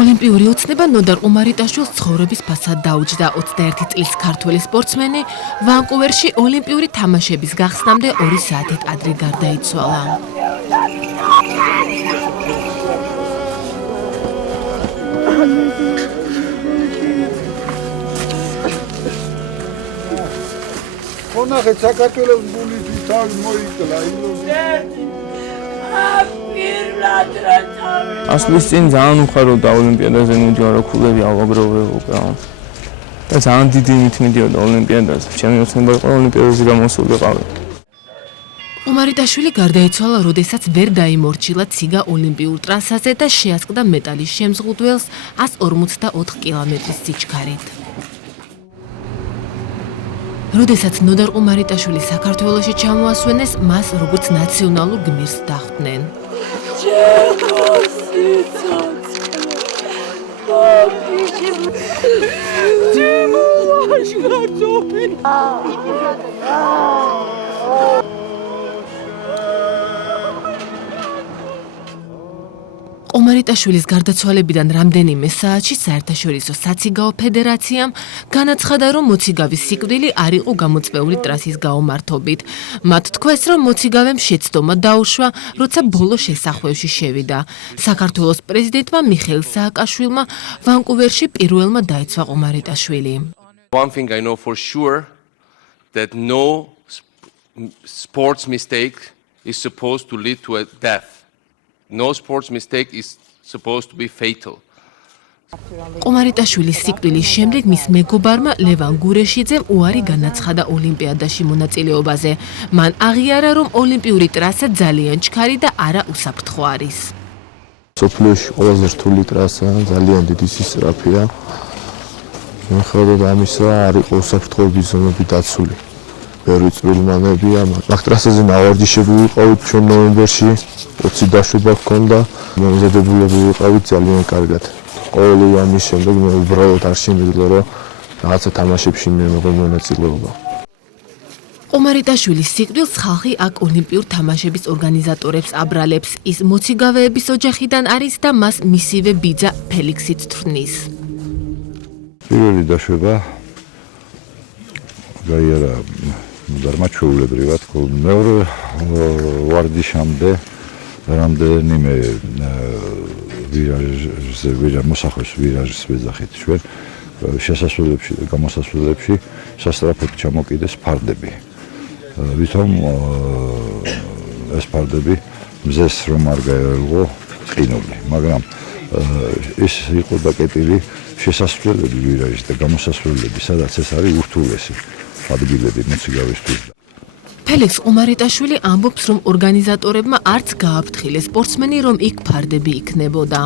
ოლიმპიური ოცნება ნოდარ ყუმარიტაშვილს ცხოვრების ფასად დაუჯდა. 21 წლის ქართველი სპორტსმენი ვანკუვერში ოლიმპიური თამაშების გახსნამდე 2 საათით ადრე გარდაიცვალა. ხონახეთ საქართველოს გულის თავი მოიკლა ასლის წინ ძალიან უხაროდა ოლიმპიადაზე მიდიოდა ქულები ავაგროვებდა და ძალიან დიდი იმით მიდიოდა ოლიმპიადაზე. ჩემი ოცნება იყო ოლიმპიადაზე გამოსულიყავი. ყუმარიტაშვილი გარდაიცვალა, როდესაც ვერ დაიმორჩილა ციგა ოლიმპიურ ტრასაზე და შეასყდა მეტალის შემზღუდველს 154 კილომეტრის სიჩქარით. როდესაც ნოდარ ყუმარიტაშვილი საქართველოში ჩამოასვენეს, მას როგორც ნაციონალურ გმირს დახვდნენ. ყუმარიტაშვილის გარდაცვალებიდან რამდენიმე საათში საერთაშორისო საციგაო ფედერაციამ განაცხადა, რომ მოციგავის სიკვდილი არ იყო გამოწვეული ტრასის გაუმართობით. მათ თქვეს, რომ მოციგავემ შეცდომა დაუშვა, როცა ბოლო შესახვევში შევიდა. საქართველოს პრეზიდენტმა მიხეილ სააკაშვილმა ვანკუვერში პირველმა დაიცვა ყუმარიტაშვილი. One thing I know for sure that no sports mistake is supposed to lead to a death. No sports mistake is supposed to be fatal. ყუმარიტაშვილის სიკვდილის შემდეგ მის მეგობარმა ლევან გურეშიძემ უარი განაცხადა ოლიმპიადაში მონაწილეობაზე. მან აღიარა, რომ ოლიმპიური ტრასა ძალიან ჩქარი და არა უსაფრთხო არის. სოფლიოში ყველაზე რთული ტრასა, ძალიან დიდი სისწრაფეა. მიუხედავად ამისა, არ იყო უსაფრთხოების ზონები დაცული. ბევრი წვრილმანებია, მაგ ტრასაზე ნავარჯიშები ვიყავით ჩვენ ნოემბერში, 20 დაშვება ჰქონდა, მომზადებულები ვიყავით ძალიან კარგად. ყოველი ამის შემდეგ მე უბრალოდ არ შემიძლია, რომ რაღაცა თამაშებში მე მოგო მონაწილეობა. ყუმარიტაშვილის სიკვდილს ხალხი აქ ოლიმპიურ თამაშების ორგანიზატორებს აბრალებს. ის მოციგავეების ოჯახიდან არის და მას მისივე ბიძა ფელიქსიც თვრნის. პირველი დაშვება გაიარა ნოდარმა ჩვეულებრივად, მეორე ვარჯიშამდე რამდენიმე მოსახვის ვირაჟის ვეძახით ჩვენ შესასვლელებში და გამოსასვლელებში სასწრაფოდ ჩამოკიდეს ფარდები. ვითომ ეს ფარდები მზეს რომ არ გაეღო ყინული, მაგრამ ის იყო დაკეტილი შესასვლელები ვირაჟის და გამოსასვლელები, სადაც ეს არის ურთულესი ადგილები მოციგავისთვის. ფელიქს ყუმარიტაშვილი ამბობს, რომ ორგანიზატორებმა არც გააფრთხილეს სპორტსმენი, რომ იქ ფარდები იქნებოდა.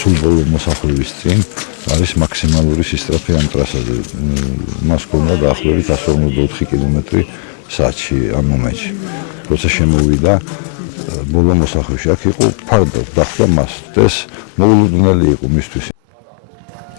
სულ ბოლო მოსახვის წინ არის მაქსიმალური სისწრაფე ამ ტრასაზე. მას ჰქონდა დაახლოებით 154 კილომეტრი საათში ამ მომენტში. როცა შემოვიდა ბოლო მოსახვეში, აქ იყო ფარდა, დახვდა მას. ეს მოულოდნელი იყო მისთვის.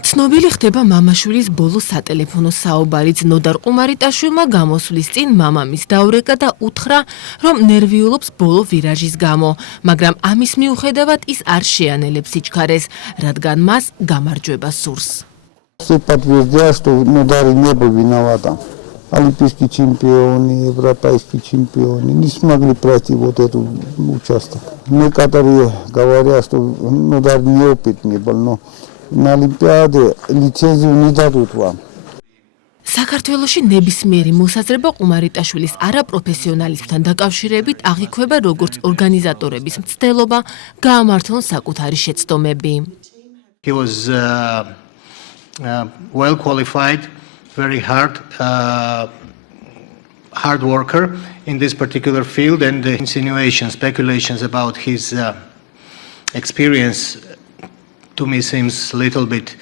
ცნობილი ხდება მამაშვილის ბოლო სატელეფონო საუბარიც. ნოდარ ყუმარიტაშვილმა გამოსვლის წინ მამამის დაურეკა და უთხრა, რომ ნერვიულობს боло ვირაჟის გამო, მაგრამ ამის მიუხედავად ის არ შეანელებს სიჩქარეს, რადგან მას გამარჯვება სურს. Все подтверждает, что Нодар не был виноват. Олимпийский чемпион, европейский чемпион не смогли пройти вот этот участок. Некоторые говорят, что Нодар неопытный был, но на Олимпиаде лицензию не дадут вам. საქართველოში ნებისმიერი მოსაზრება ყუმარიტაშვილის არაპროფესიონალიზმთან დაკავშირებით აღიქვება როგორც ორგანიზატორების მცდელობა, გაამართლონ საკუთარი შეცდომები. He was well qualified, very hard worker in this particular field, and the insinuations, speculations about his experience to me seems a little bit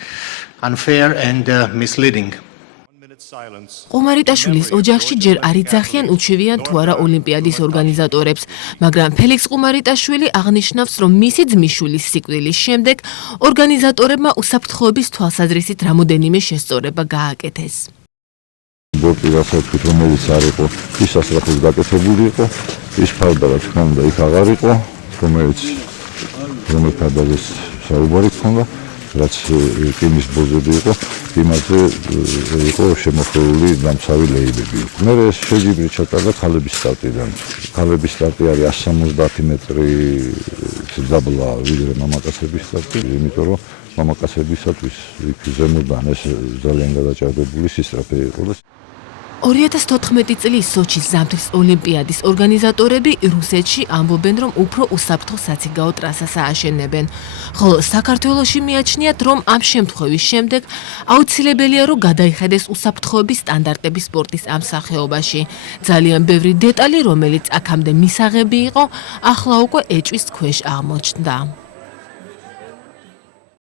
unfair and misleading. ყუმარიტაშვილის ოჯახში ჯერ არ იძახიან უჩივიან თუ არა ოლიმპიადის ორგანიზატორებს, მაგრამ ფელიქს ყუმარიტაშვილი აღნიშნავს, რომ მისი ძმისშვილის სიკვდილის შემდეგ ორგანიზატორებმა უსაფრთხოების თვალსაზრისით რამოდენიმე შესწორება გააკეთეს. ბორტი რასაც რომელიც არ იყო, ის სასწრაფოდ გაკეთებული იყო, ის ფარდა რაც ჰქონდა, იქ აღარ იყო, რომელიც ფარდაზეს საუბარი ქონდა, რაც ტიმის ბოძები იყო, იმაზე იყო შემოხეული დამცავი ლეიბები. მე ეს შეჯიბრი ჩატარდა ქალების სტარტიდან. ქალების სტარტი არის 170 მეტრი დაბლა ვიდრე მამაკაცების სტარტი, იმიტომ რომ მამაკაცებისათვის იქ ზემოდან ეს ძალიან გადაჭარბებული სისწრაფე იყო და 2014 წლის სოჩის ზამთრის ოლიმპიადის ორგანიზატორები რუსეთში ამბობენ, რომ უფრო უსაფრთხო საციგაო ტრასას ააშენებენ. ხოლო საქართველოში მიაჩნიათ, რომ ამ შემთხვევის შემდეგ აუცილებელია, რომ გადაიხედეს უსაფრთხოების სტანდარტები სპორტის ამ სახეობაში. ძალიან ბევრი დეტალი, რომელიც აქამდე მისაღები იყო, ახლა უკვე ეჭვის ქვეშ აღმოჩნდა.